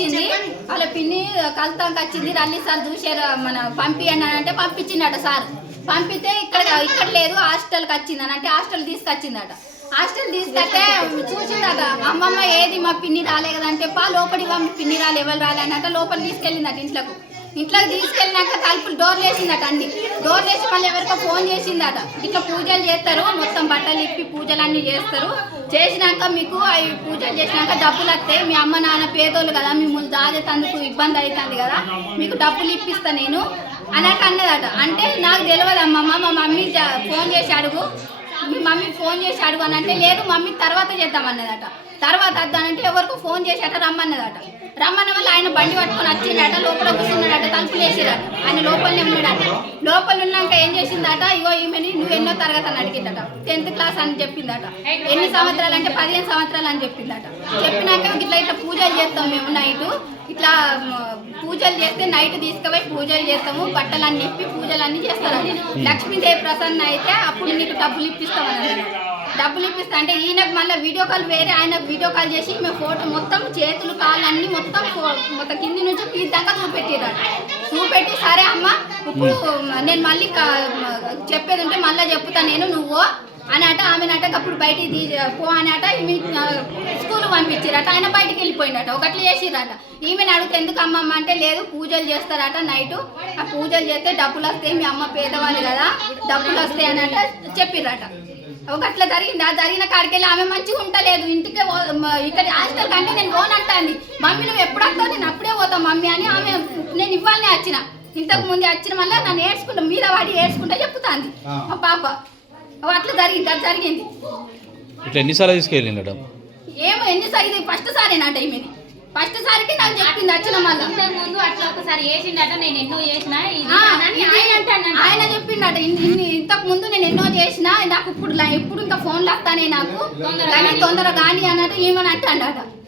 వచ్చింది, వాళ్ళ పిన్ని కలుతానికి వచ్చింది. రండి సార్ చూసారు మన పంపియండి అని అంటే పంపించిందట సార్. పంపితే ఇక్కడ లేదు హాస్టల్కి వచ్చిందని అంటే హాస్టల్ తీసుకొచ్చిందట. హాస్టల్ తీసుకొస్తే చూసిందట అమ్మమ్మ ఏది మా పిన్ని రాలే కదంటే లోపలికి మీ పిన్ని రాలే ఎవరు రాలే అన్నట్ట లోపల తీసుకెళ్ళిందట. ఇంట్లోకి తీసుకెళ్ళినాక తలుపులు డోర్లు వేసిందట. అన్ని డోర్లు వేసి మళ్ళీ ఎవరికో ఫోన్ చేసిందట. ఇట్లా పూజలు చేస్తారు, మొత్తం బట్టలు ఇప్పి పూజలు అన్నీ చేస్తారు. చేసినాక మీకు అవి పూజలు చేసినాక డబ్బులు వస్తాయి, మీ అమ్మ నాన్న పేదోళ్ళు కదా, మిమ్మల్ని దాచేందుకు ఇబ్బంది అవుతుంది కదా, మీకు డబ్బులు ఇప్పిస్తా నేను అన్నట్టు అన్నదట. అంటే నాకు తెలియదు అమ్మమ్మ, మా మమ్మీ ఫోన్ చేసి అడుగు, మీ మమ్మీకి ఫోన్ చేసి అడుగు అని అంటే లేదు మమ్మీ తర్వాత చేద్దామన్నదట. తర్వాత వద్దానంటే ఎవరికో ఫోన్ చేసి అట రమ్మన్నదట. రమ్మన్న వల్ల ఆయన బండి పట్టుకొని వచ్చిందట, లోపల కూర్చున్నాడట, తలుపులు వేసిరట. ఆయన లోపలనే ఉన్నాడట. లోపల ఉన్నాక ఏం చేసిందట, ఇగో ఈమెని నువ్వు ఎన్నో తరగతి అని అడిగిందట. 10th క్లాస్ అని చెప్పిందట. ఎన్ని సంవత్సరాలు అంటే 15 సంవత్సరాలు అని చెప్పిందట. చెప్పినాక ఇట్లా పూజలు చేస్తాం మేము నైట్, ఇట్లా పూజలు చేస్తే నైట్ తీసుకుపోయి పూజలు చేస్తాము, బట్టలన్నీ ఇప్పి పూజలన్నీ చేస్తారని. లక్ష్మీదేవి ప్రసన్న అయితే అప్పుడు నీకు డబ్బులు ఇప్పిస్తామని. డబ్బులు ఇప్పిస్తా అంటే ఈయనకు మళ్ళీ వీడియో కాల్ వేరే ఆయనకు వీడియో కాల్ చేసి మేము ఫోటో మొత్తం చేతులు కాళ్ళు అన్నీ మొత్తం కింది నుంచి తీద్దాకా చూపెట్టి సరే అమ్మ ఇప్పుడు నేను మళ్ళీ చెప్పేది ఉంటే మళ్ళీ చెప్తా నేను నువ్వు అనట. ఆమెనట అప్పుడు బయటికి పో అనట. స్కూల్ పంపించారట. ఆయన బయటికి వెళ్ళిపోయినట. ఒకట్లు చేసిరట. ఈమెను అడిగితే ఎందుకు అమ్మమ్మ అంటే లేదు పూజలు చేస్తారట నైట్, ఆ పూజలు చేస్తే డబ్బులు వస్తాయి, మీ అమ్మ పేదవాళ్ళు కదా డబ్బులు వస్తాయి అనట చెప్పిరట. ఒకట్లా జరిగింది. ఆ జరిగిన కాడికి వెళ్ళి ఆమె మంచిగా ఉంటలేదు, ఇంటికి ఇక్కడ హాస్టల్ కంటే నేను పోను అంటాంది. మమ్మీ నువ్వు ఎప్పుడు వస్తావు, నేను అప్పుడే పోతావు మమ్మీ అని ఆమె నేను ఇవ్వాలనే వచ్చిన. ఇంతకు ముందే వచ్చిన వల్ల నన్ను ఏడ్చుకుంటా మీద వాడి ఏడ్చుకుంటా చెప్తాంది మా పాప. అట్లా జరిగింది. అది జరిగింది. ఇట్లా ఎన్నిసార్లు తీసుకెళ్ళిండట? ఏమో ఎన్నిసార్లు, ఫస్ట్ సారేనట. ఈమెని ఫస్ట్ సారికి నాకు చెప్పింది వచ్చిన మళ్ళీ. ముందు అట్లా ఒకసారి చేసిండట, నేను ఎన్నో చేసిన ఆయన చెప్పిండట. ఇంతకు ముందు నేను ఎన్నో చేసిన, నాకు ఇప్పుడు ఇంకా ఫోన్లు వస్తానే నాకు తొందరగా కానీ అన్నట్టు ఏమని అంటాడట.